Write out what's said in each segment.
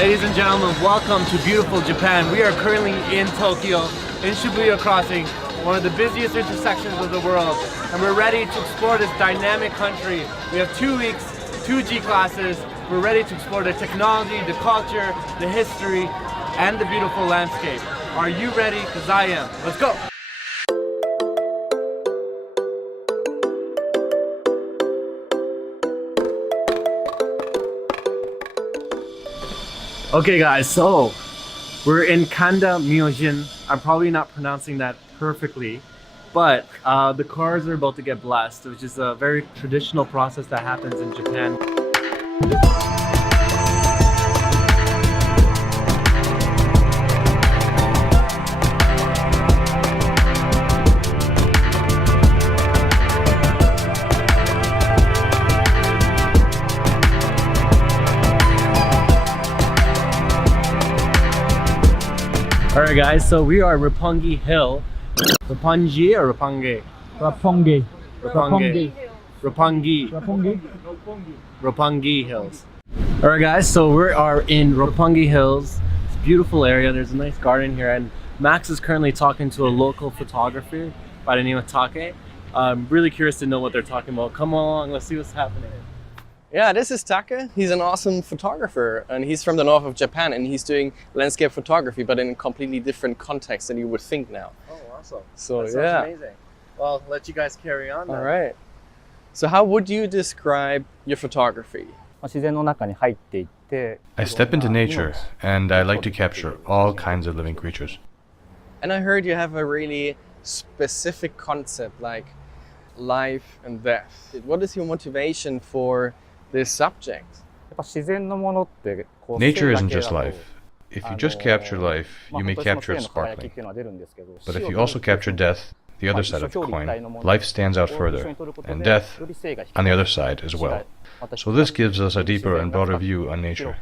Ladies and gentlemen, welcome to beautiful Japan. We are currently in Tokyo, in Shibuya Crossing, one of the busiest intersections of the world. And we're ready to explore this dynamic country. We have 2 weeks, 2 G classes. We're ready to explore the technology, the culture, the history, and the beautiful landscape. Are you ready? Because I am. Let's go! Okay guys, so we're in Kanda Myojin. I'm probably not pronouncing that perfectly, but the cars are about to get blessed, which is a very traditional process that happens in Japan. Alright guys, so we are Roppongi Hill. Roppongi or Roppongi? Roppongi. Roppongi. Roppongi. Roppongi Hills. Alright guys, so we are in Roppongi Hills. It's a beautiful area. There's a nice garden here, and Max is currently talking to a local photographer by the name of Take. I'm really curious to know what they're talking about. Come along, let's see what's happening. Yeah, this is Take. He's an awesome photographer, and he's from the north of Japan, and he's doing landscape photography, but in a completely different context than you would think now. Oh, awesome. So that yeah. Amazing. Well, let you guys carry on then. All right. So how would you describe your photography? I step into nature, and I like to capture all kinds of living creatures. And I heard you have a really specific concept, like life and death. What is your motivation for this subject? Nature isn't just life. If you just capture life, you may capture it sparkling. But if you also capture death, the other side of the coin, life stands out further, and death on the other side as well. So this gives us a deeper and broader view on nature.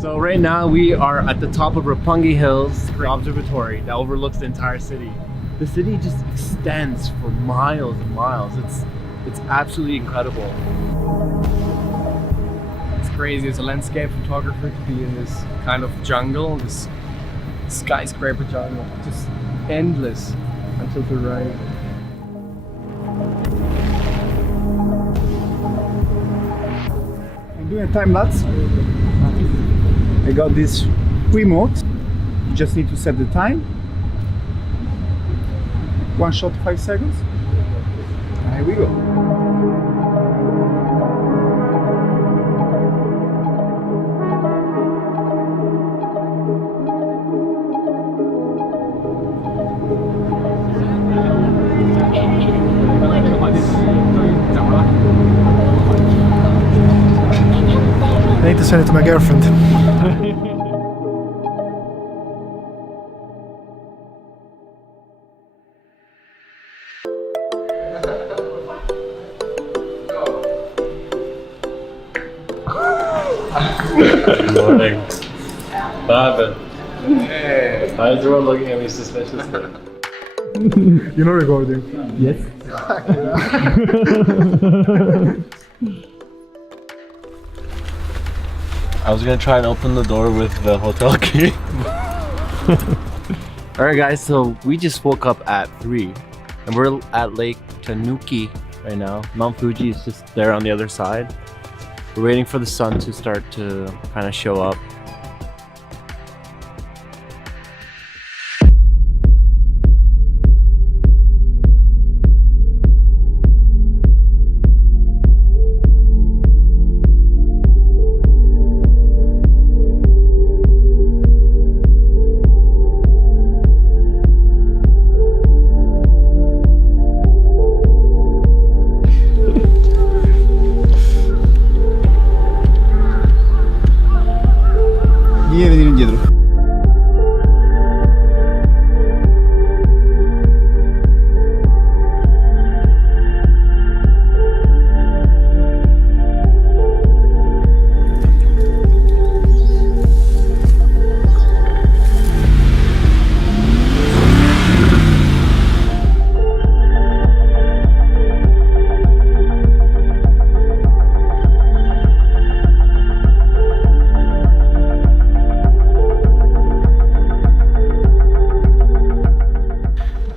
So right now we are at the top of Roppongi Hills, the observatory that overlooks the entire city. The city just extends for miles and miles. It's absolutely incredible. It's crazy as a landscape photographer to be in this kind of jungle, this skyscraper jungle, just endless until the right. I'm doing a time lapse. I got this remote. You just need to set the time. 1 shot, 5 seconds. And here we go. I need to send it to my girlfriend. Good morning. What happened? Hey. Why is everyone looking at me suspiciously? You're not recording. Yes. I was gonna try and open the door with the hotel key. Alright guys, so we just woke up at 3 and we're at Lake Tanuki right now. Mount Fuji is just there on the other side. We're waiting for the sun to start to kind of show up.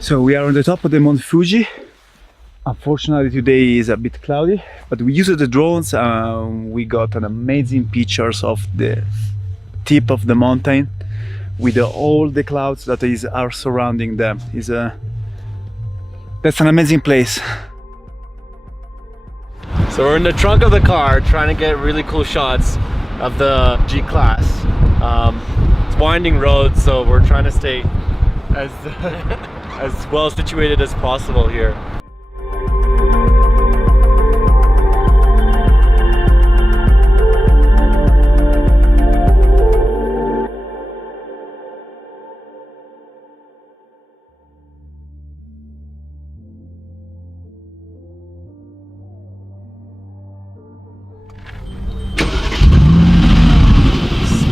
So we are on the top of the Mount Fuji. Unfortunately today is a bit cloudy, but we used the drones. We got an amazing pictures of the tip of the mountain with all the clouds that are surrounding them. That's an amazing place. So we're in the trunk of the car trying to get really cool shots of the G class. It's winding roads, so we're trying to stay as as well situated as possible here.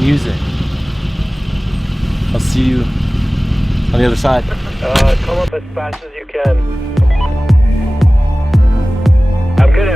Music. I'll see you on the other side. Come up as fast as you can. I'm kidding.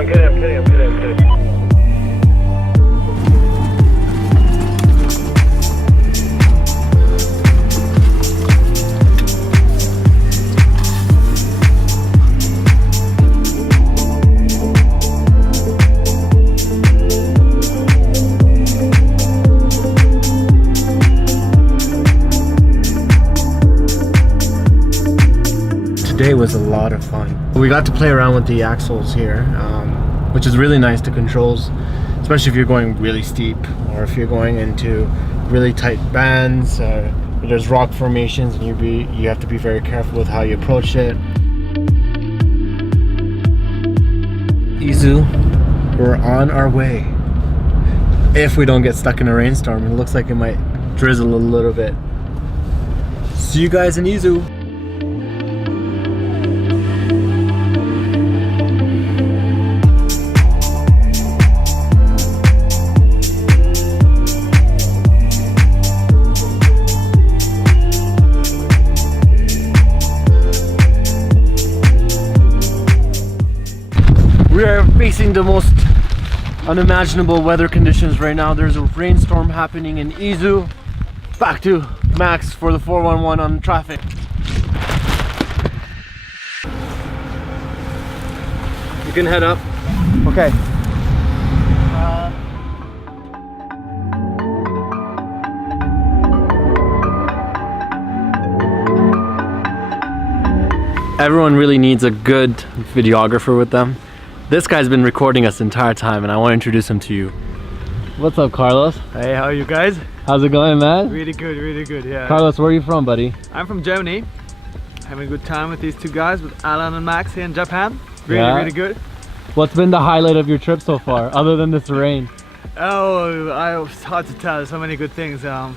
Today was a lot of fun. We got to play around with the axles here, which is really nice, the controls, especially if you're going really steep or if you're going into really tight bands. There's rock formations and you have to be very careful with how you approach it. Izu, we're on our way. If we don't get stuck in a rainstorm, it looks like it might drizzle a little bit. See you guys in Izu. We are facing the most unimaginable weather conditions right now. There's a rainstorm happening in Izu. Back to Max for the 411 on traffic. You can head up. Okay. Everyone really needs a good videographer with them. This guy's been recording us the entire time and I want to introduce him to you. What's up, Carlos? Hey, how are you guys? How's it going, man? Really good, yeah. Carlos, where are you from, buddy? I'm from Germany. Having a good time with these two guys, with Alan and Max here in Japan. Really good. What's been the highlight of your trip so far, other than this rain? Oh, it's hard to tell. So many good things. I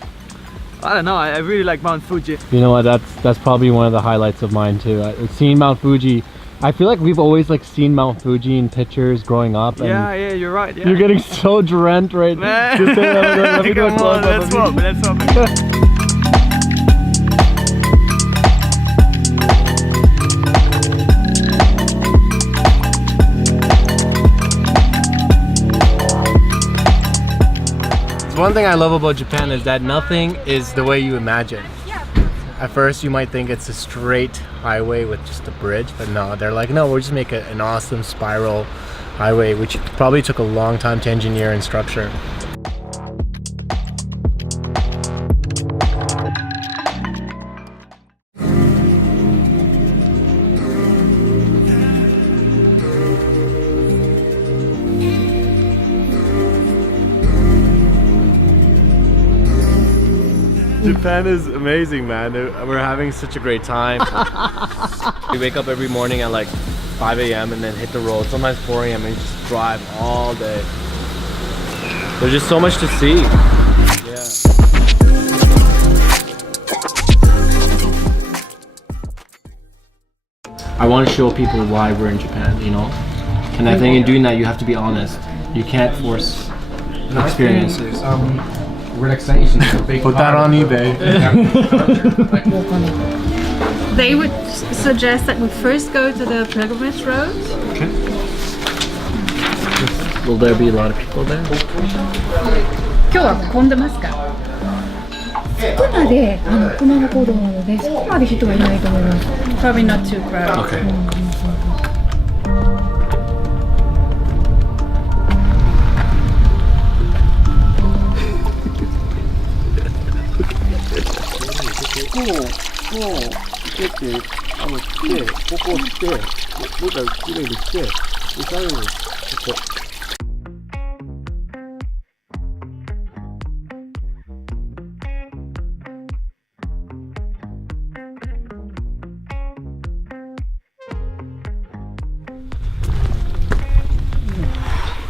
don't know. I really like Mount Fuji. You know what? That's probably one of the highlights of mine too. Seeing Mount Fuji. I feel like we've always seen Mount Fuji in pictures growing up. And yeah, you're right. Yeah. You're getting so drenched right now. Come on, let's swap. One thing I love about Japan is that nothing is the way you imagine. At first you might think it's a straight highway with just a bridge, but no, they're like, no, we'll just make an awesome spiral highway, which probably took a long time to engineer and structure. Japan is amazing, man. We're having such a great time. We wake up every morning at 5 a.m. and then hit the road, sometimes 4 a.m. and just drive all day. There's just so much to see. Yeah. I want to show people why we're in Japan, you know? And I think in doing that you have to be honest. You can't force experiences. Relaxation is a big Put that on eBay. They would suggest that we first go to the pilgrimage road. Okay. Will there be a lot of people there? 今日は混んでますか？そこまで熊野古道なのでそこまで人はいないと思います。Probably not too crowded. Okay.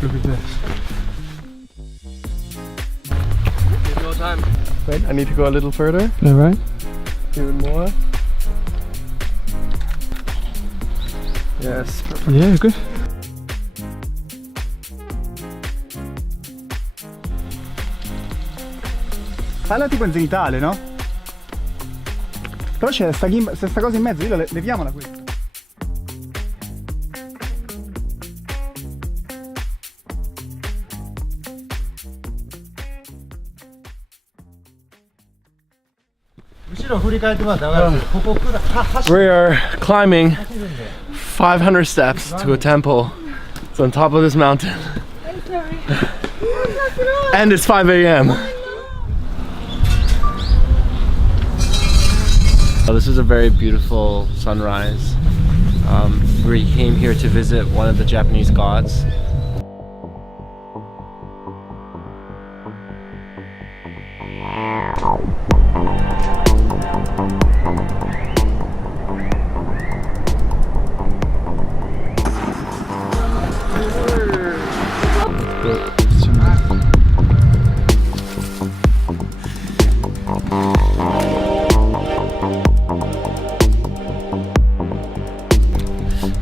Look at this. No time. Wait, I need to go a little further. All right. Even more. Yes. Perfect. Yeah, good. Falla tipo in zenitale, no? Però c'è sta cosa in mezzo, io leviamola qui. We are climbing 500 steps to a temple. It's on top of this mountain. And it's 5 a.m. Oh, this is a very beautiful sunrise. We came here to visit one of the Japanese gods.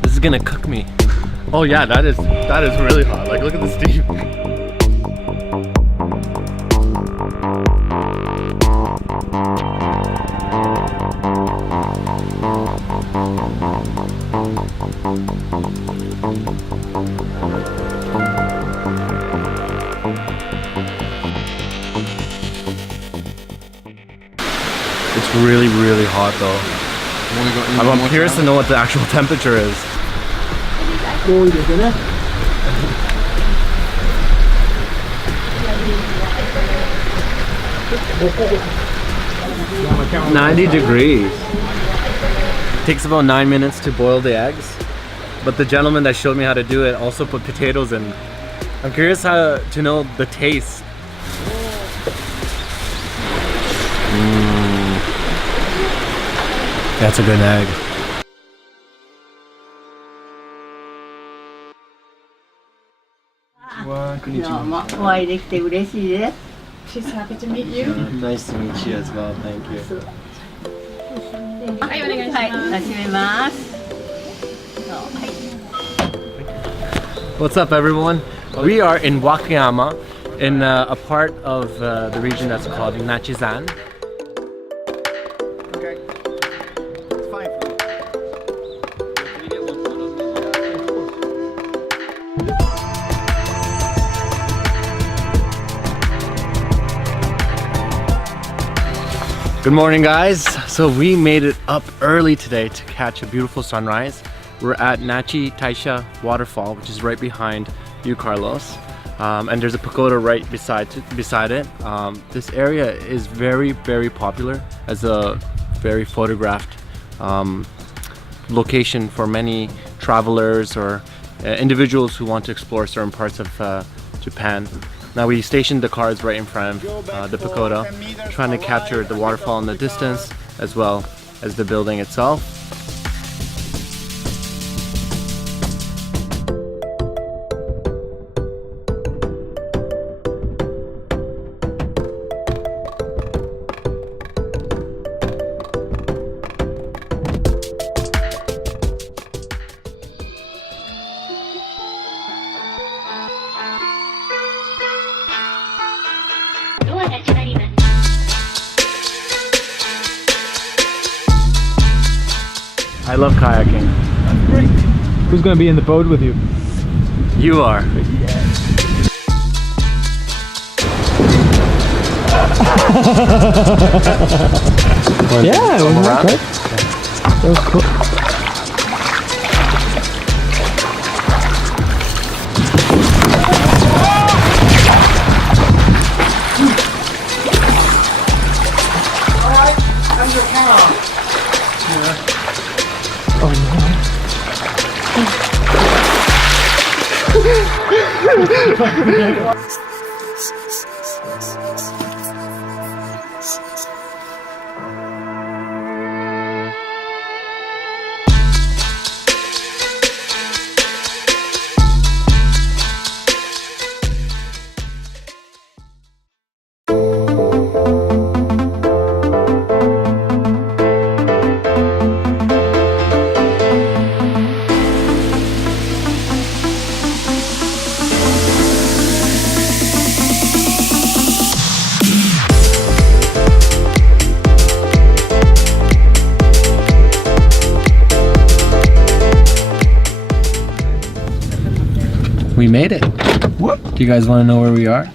This is gonna cook me. Oh yeah, that is really hot. Like, look at the steam. It's really, really hot though. I'm curious to know what the actual temperature is. It's 90 degrees. It takes about 9 minutes to boil the eggs, but the gentleman that showed me how to do it also put potatoes in. I'm curious to know the taste. That's a good egg. She's happy to meet you. Nice to meet you as well, thank you. What's up everyone? We are in Wakayama, in a part of the region that's called Nachizan. Okay. It's fine for me. Good morning guys. So we made it up early today to catch a beautiful sunrise. We're at Nachi Taisha waterfall, which is right behind you, Carlos. And there's a pagoda right beside it. This area is very, very popular as a very photographed location for many travelers or individuals who want to explore certain parts of Japan. Now we stationed the cars right in front of the pagoda, trying to capture the waterfall in the distance as well as the building itself. I love kayaking. Great. Who's gonna be in the boat with you? You are. Yeah, it was right. That was cool. We made it. What? Do you guys want to know where we are?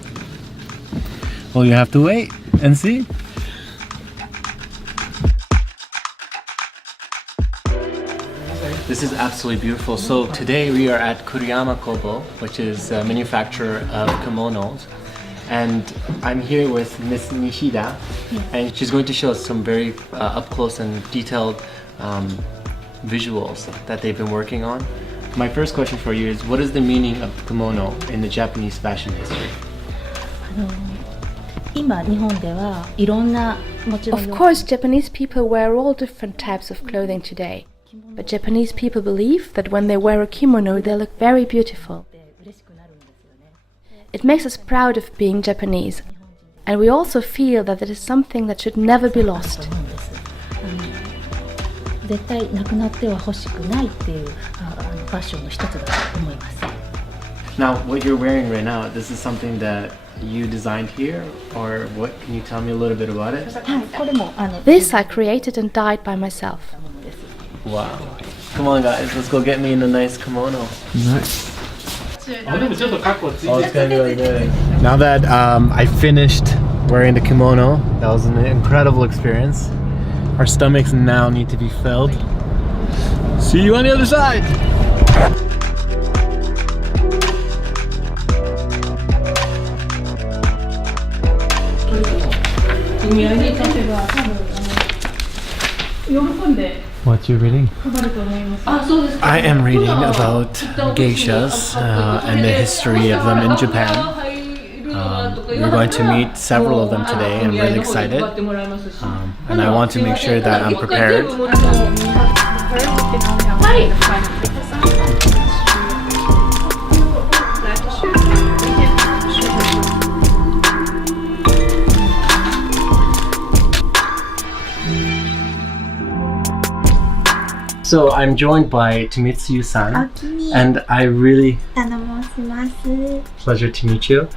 Well, you have to wait and see. This is absolutely beautiful. So today we are at Kuriyama Kobo, which is a manufacturer of kimonos. And I'm here with Miss Nishida, and she's going to show us some very up close and detailed visuals that they've been working on. My first question for you is, what is the meaning of kimono in the Japanese fashion history? Of course, Japanese people wear all different types of clothing today. But Japanese people believe that when they wear a kimono, they look very beautiful. It makes us proud of being Japanese, and we also feel that it is something that should never be lost. Now, what you're wearing right now, this is something that you designed here, or what? Can you tell me a little bit about it? This I created and dyed by myself. Wow. Come on guys, let's go get me in a nice kimono. Nice. Oh, it's gonna be like this. Now that I finished wearing the kimono, that was an incredible experience. Our stomachs now need to be filled. See you on the other side! What you reading? I am reading about geishas and the history of them in Japan. We're going to meet several of them today, and I'm really excited. And I want to make sure that I'm prepared. So I'm joined by Tamitsu-san, and I really pleasure to meet you.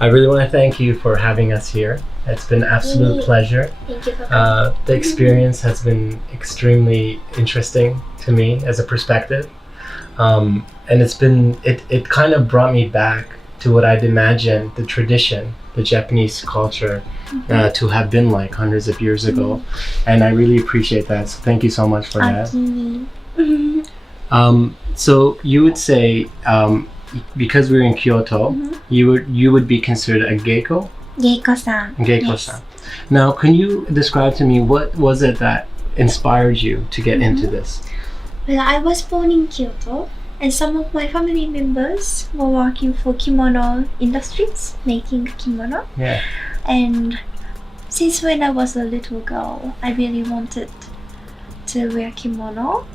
I really want to thank you for having us here. It's been an absolute pleasure. The experience has been extremely interesting to me as a perspective, and it kind of brought me back to what I'd imagined the tradition, the Japanese culture, to have been like hundreds of years ago, and I really appreciate that. So thank you so much for that. So you would say, because we're in Kyoto, you would be considered a geiko? Geiko-san. Geiko-san. Yes. Now, can you describe to me what was it that inspired you to get into this? Well, I was born in Kyoto, and some of my family members were working for kimono industries, making kimono. Yeah. And since when I was a little girl, I really wanted to wear kimono.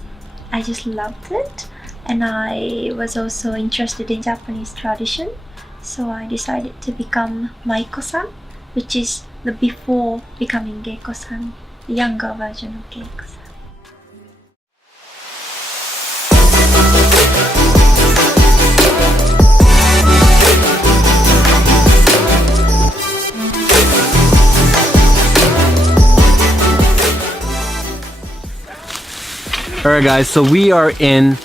I just loved it, and I was also interested in Japanese tradition, so I decided to become Maiko-san, which is the before becoming Geiko-san, the younger version of Geiko-san. Alright guys, so we are in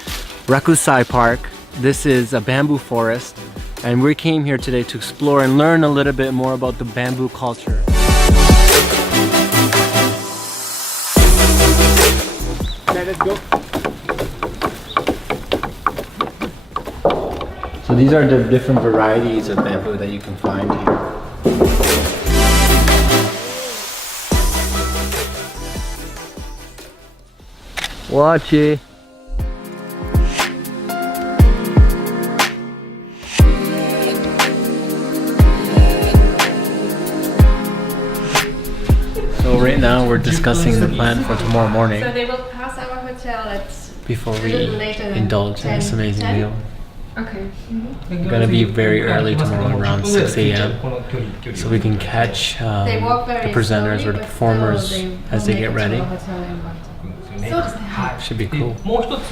Rakusai Park. This is a bamboo forest, and we came here today to explore and learn a little bit more about the bamboo culture. So these are the different varieties of bamboo that you can find here. Watch it. So right now we're discussing the plan for tomorrow morning. So they will pass our hotel at Before we later than indulge in this 10. amazing 10? meal. Okay. We're gonna be very early tomorrow, around 6 a.m. so we can catch They walk the very presenters slowly, or the but performers still as they will get make it to ready. our hotel in Bangkok. So it's Should be cool. もう一つ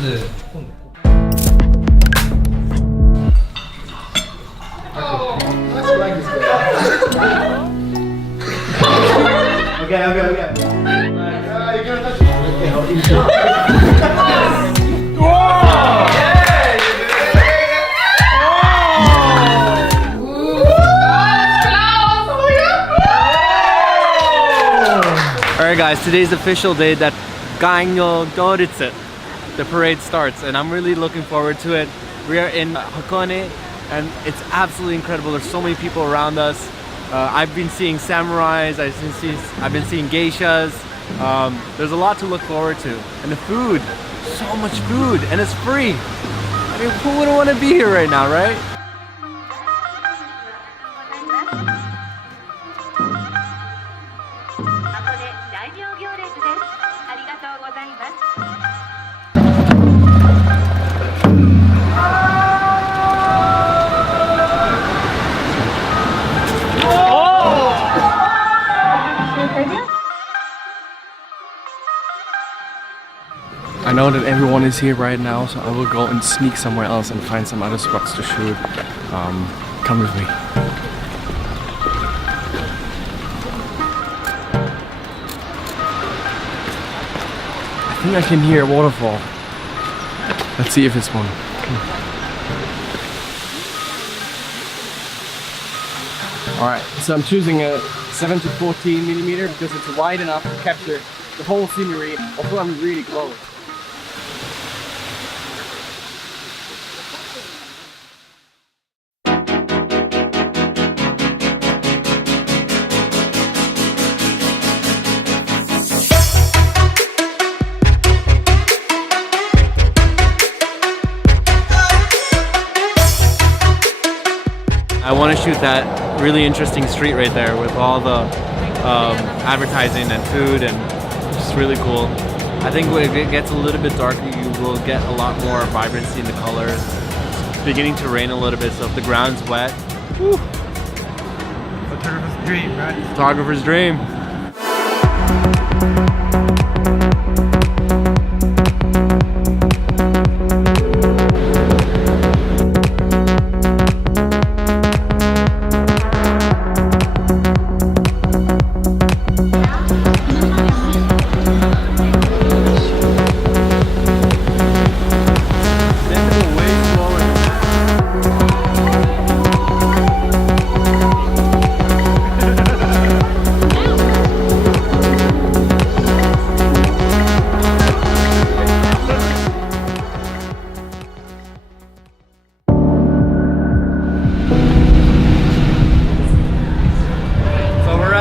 Alright guys, today's the official day that Ganyo Doritsu, the parade starts, and I'm really looking forward to it. We are in Hakone and it's absolutely incredible. There's so many people around us. I've been seeing samurais, I've been seeing geishas. There's a lot to look forward to. And the food, so much food, and it's free. I mean, who wouldn't want to be here right now, right? I know that everyone is here right now, so I will go and sneak somewhere else and find some other spots to shoot. Come with me. I think I can hear a waterfall. Let's see if it's one. Alright, so I'm choosing a 7 to 14 millimeter because it's wide enough to capture the whole scenery, although I'm really close. I want to shoot that really interesting street right there with all the advertising and food, and just really cool. I think when it gets a little bit darker, you will get a lot more vibrancy in the colors. It's beginning to rain a little bit, so if the ground's wet, whew. Photographer's dream, right? Photographer's dream.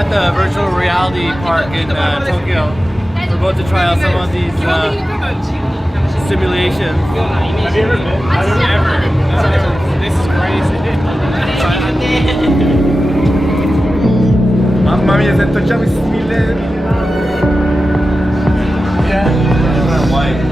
The virtual reality park in Tokyo. We're about to try out some of these simulations. Have you ever been? I've never. This is crazy. Mamma mia, sento già questi mille. Yeah. White.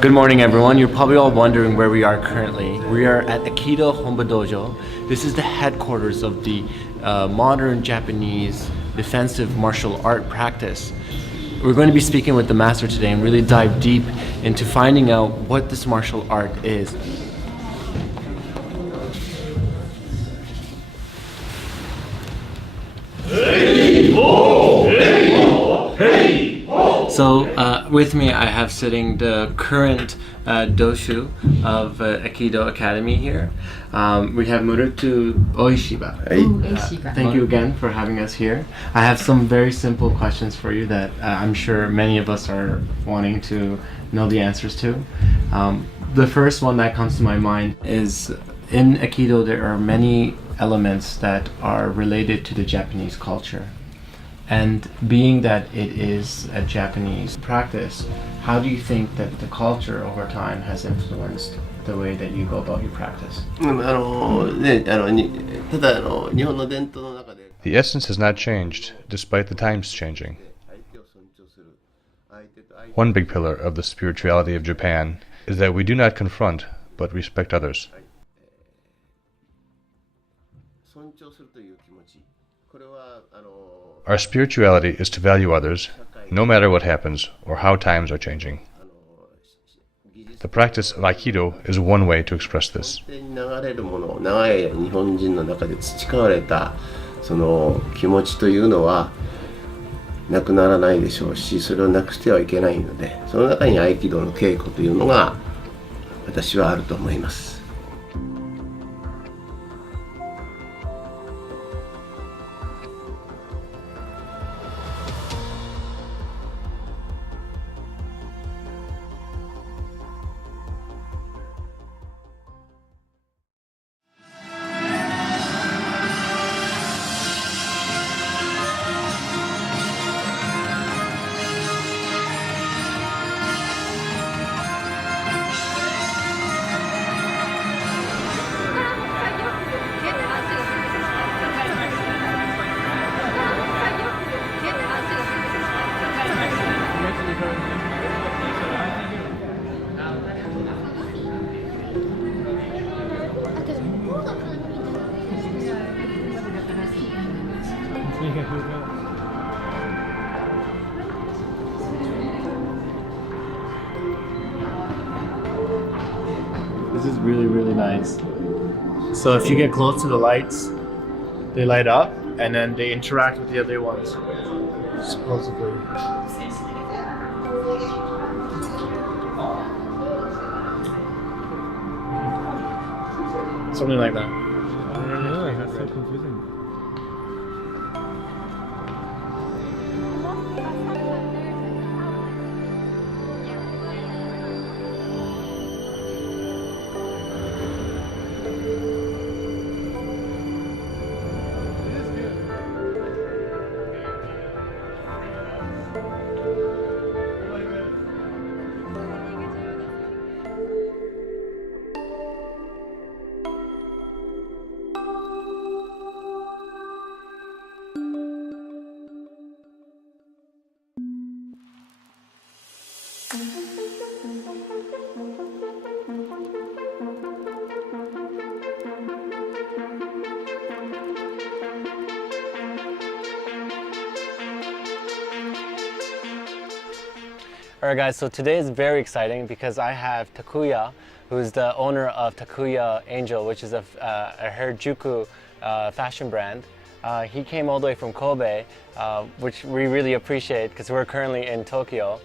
Good morning everyone. You're probably all wondering where we are currently. We are at Aikido Honba Dojo. This is the headquarters of the modern Japanese defensive martial art practice. We're going to be speaking with the master today and really dive deep into finding out what this martial art is. So with me I have sitting the current doshu of Aikido Academy here. We have Murutu Oishiba. Thank you again for having us here. I have some very simple questions for you that I'm sure many of us are wanting to know the answers to. The first one that comes to my mind is in Aikido there are many elements that are related to the Japanese culture. And being that it is a Japanese practice, how do you think that the culture over time has influenced the way that you go about your practice? The essence has not changed, despite the times changing. One big pillar of the spirituality of Japan is that we do not confront, but respect others. Our spirituality is to value others, no matter what happens or how times are changing. The practice of Aikido is one way to express this. 長い日本人の中で培われたその気持ちというのはなくならないでしょうし、それをなくしてはいけないので、その中に合気道の稽古というのが私はあると思います。This is really, really nice. So if you get close to the lights, they light up and then they interact with the other ones. Supposedly. Something like that. That's so confusing. Alright guys, so today is very exciting because I have Takuya, who's the owner of Takuya Angel, which is a Harajuku fashion brand. He came all the way from Kobe, which we really appreciate because we're currently in Tokyo.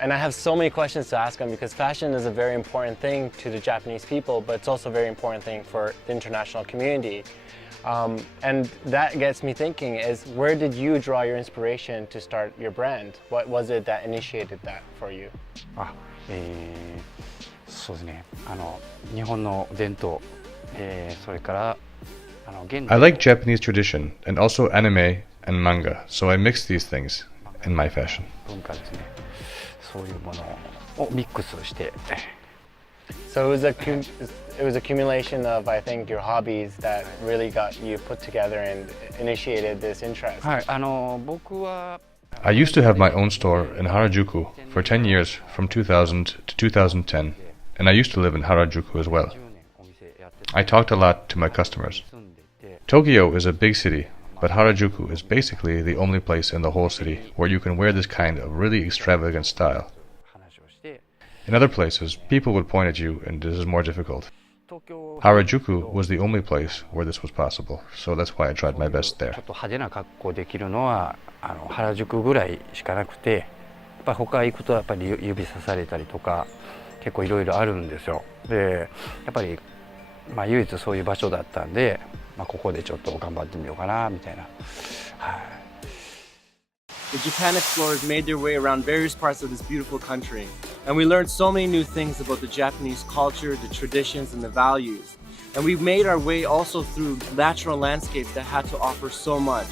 And I have so many questions to ask him because fashion is a very important thing to the Japanese people, but it's also a very important thing for the international community. And that gets me thinking is, where did you draw your inspiration to start your brand? What was it that initiated that for you? そうですね。日本の伝統、それから現代。I like Japanese tradition and also anime and manga, so I mix these things in my fashion. 文化ですね。そういうものをミックスして。So it was accumulation of, I think, your hobbies that really got you put together and initiated this interest. はい、僕は。I used to have my own store in Harajuku for 10 years, from 2000 to 2010, and I used to live in Harajuku as well. I talked a lot to my customers. Tokyo is a big city, but Harajuku is basically the only place in the whole city where you can wear this kind of really extravagant style. In other places, people would point at you and this is more difficult. Harajuku was the only place where this was possible, so that's why I tried my best there. ちょっと派手な格好できるのは原宿ぐらいしかなくて、ぱり他行くとやっぱり指さされたりとか結構いろいろあるんですよ。でやっぱりまあ唯一そういう場所だったんで、まあ、ここでちょっと頑張ってみようかなみたいな。はい。The Japan explorers made their way around various parts of this beautiful country, and we learned so many new things about the Japanese culture, the traditions, and the values. And we made our way also through natural landscapes that had to offer so much.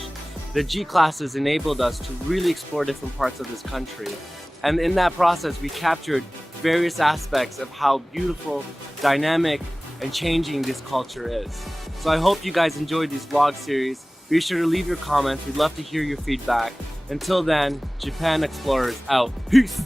The G classes enabled us to really explore different parts of this country. And in that process, we captured various aspects of how beautiful, dynamic, and changing this culture is. So I hope you guys enjoyed these vlog series. Be sure to leave your comments. We'd love to hear your feedback. Until then, Japan Explorers out. Peace!